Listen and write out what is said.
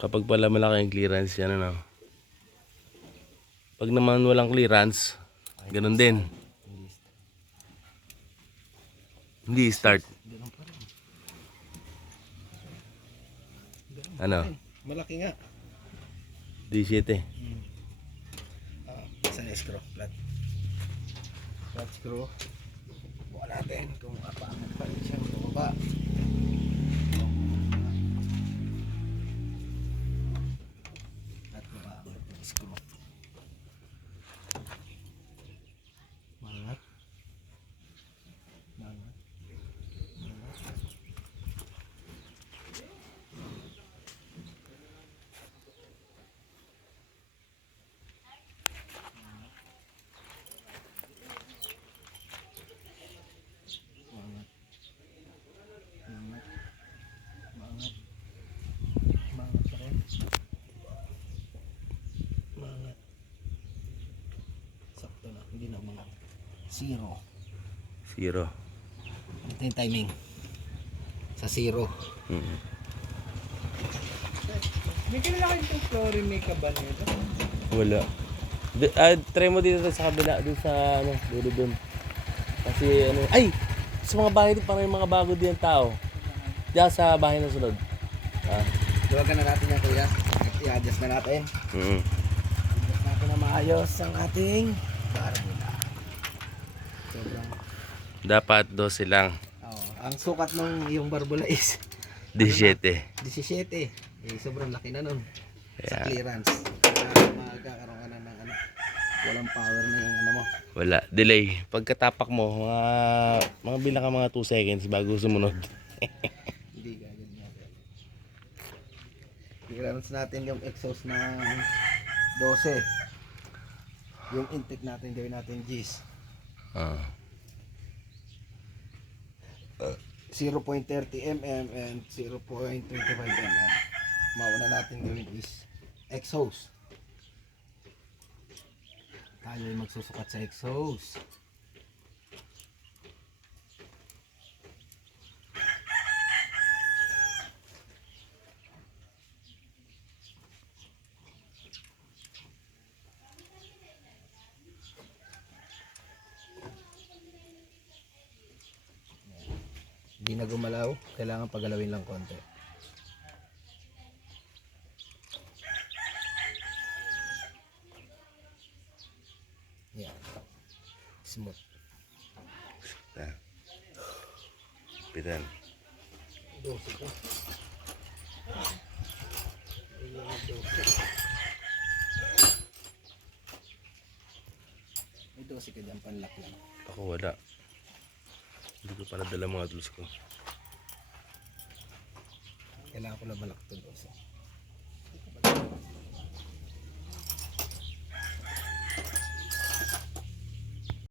Kapag pala malaki ang clearance yan, ano. Pag naman walang clearance, ganun din. Hindi start. Ano? Malaki nga. 17. Isang screw. Flat screw. Buka natin kung apaangat pa rin siya. Baba. At bukaangat yung screw. Mangat. Mangat. Mangat. Mangat pa rin. Mangat. Sakto na. Hindi na mangat. 0. 0. Ito yung timing. Sa 0. May kilala kayo itong flooring may kaban nito? Wala. Try mo dito sa kabila, dun sa ano, dulo dun. Kasi ano, ay! Sa mga bahay dito, parang yung mga bago din ang tao. Diyan sa bahay na sunod. Duwagan na natin yan kuya. I-adjust na natin. Adjust natin na maayos ang ating barbula. Sobrang... Dapat 12 lang. ang sukat ng yung barbula is 17. 17. Sobrang laki na nun. Sa clearance. Magkakaroon ka na ng ano. Walang power na yung ano mo. Wala. Delay. Pagkatapak mo, mga bilang ka mga 2 seconds bago sumunod. Hindi ganyan natin. Clearance natin yung exhaust ng 12. Yung intake natin, gawin natin G's. 0.30 mm and 0.25 mm. Mauna natin gawin is exhaust. Tayo ay magsusukat sa exhaust. Hindi na gumalaw, kailangan pagalawin lang konti. Yan. Smooth. Pitan. 12 ka. May 12 ka dyan, panlock lang. Ako wala. Hindi ko pala dala mga tools ko. Kailangan ko lang malak ito 12.